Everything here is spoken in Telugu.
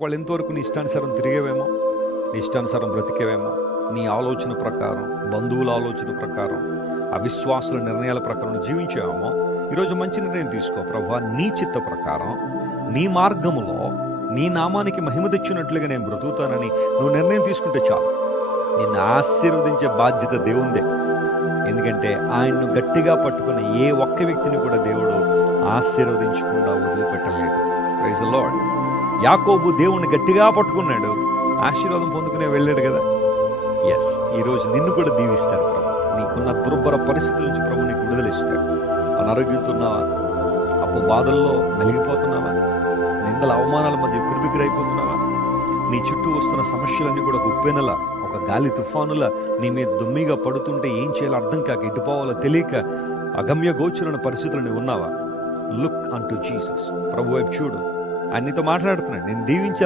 వాళ్ళు ఎంతవరకు నీ ఇష్టానుసారం తిరిగేవేమో, నీ ఇష్టానుసారం బ్రతికేవేమో, నీ ఆలోచన ప్రకారం, బంధువుల ఆలోచన ప్రకారం, అవిశ్వాసుల నిర్ణయాల ప్రకారం జీవించావేమో. ఈరోజు మంచి నిర్ణయం తీసుకో. ప్రభువా, నీ చిత్త ప్రకారం, నీ మార్గములో నీ నామానికి మహిమ తెచ్చినట్లుగా నేను బ్రతుకుతానని నువ్వు నిర్ణయం తీసుకుంటే చాలు. నిన్ను ఆశీర్వదించే బాధ్యత దేవుందే. ఎందుకంటే ఆయన్ను గట్టిగా పట్టుకున్న ఏ ఒక్క వ్యక్తిని కూడా దేవుడు ఆశీర్వదించకుండా వదిలిపెట్టలేదు. Praise the lord. యాకోబు దేవుణ్ణి గట్టిగా పట్టుకున్నాడు, ఆశీర్వాదం పొందుకునే వెళ్ళాడు కదా. ఎస్, ఈరోజు నిన్ను కూడా దీవిస్తాడు ప్రభు. నీకున్న దుర్భర పరిస్థితుల నుంచి ప్రభు నీకు విడుదలిస్తాడు. అనారోగ్యంతో ఉన్నావా? అప్పు బాధల్లో నలిగిపోతున్నావా? నిందల అవమానాల మధ్య కురిబికిరైపోతున్నావా? నీ చుట్టూ వస్తున్న సమస్యలన్నీ కూడా ఉప్పెనలా, ఒక గాలి తుఫానులా నీ మీద దుమ్మిగా పడుతుంటే ఏం చేయాలో అర్థం కాక, ఎటుపోవాలో తెలియక అగమ్య గోచరణ పరిస్థితులు ఉన్నావా? లుక్ అంటూ జీసస్. ప్రభు వైపు చూడు. ఆయన నీతో మాట్లాడుతున్నాడు. నేను దీవించాలి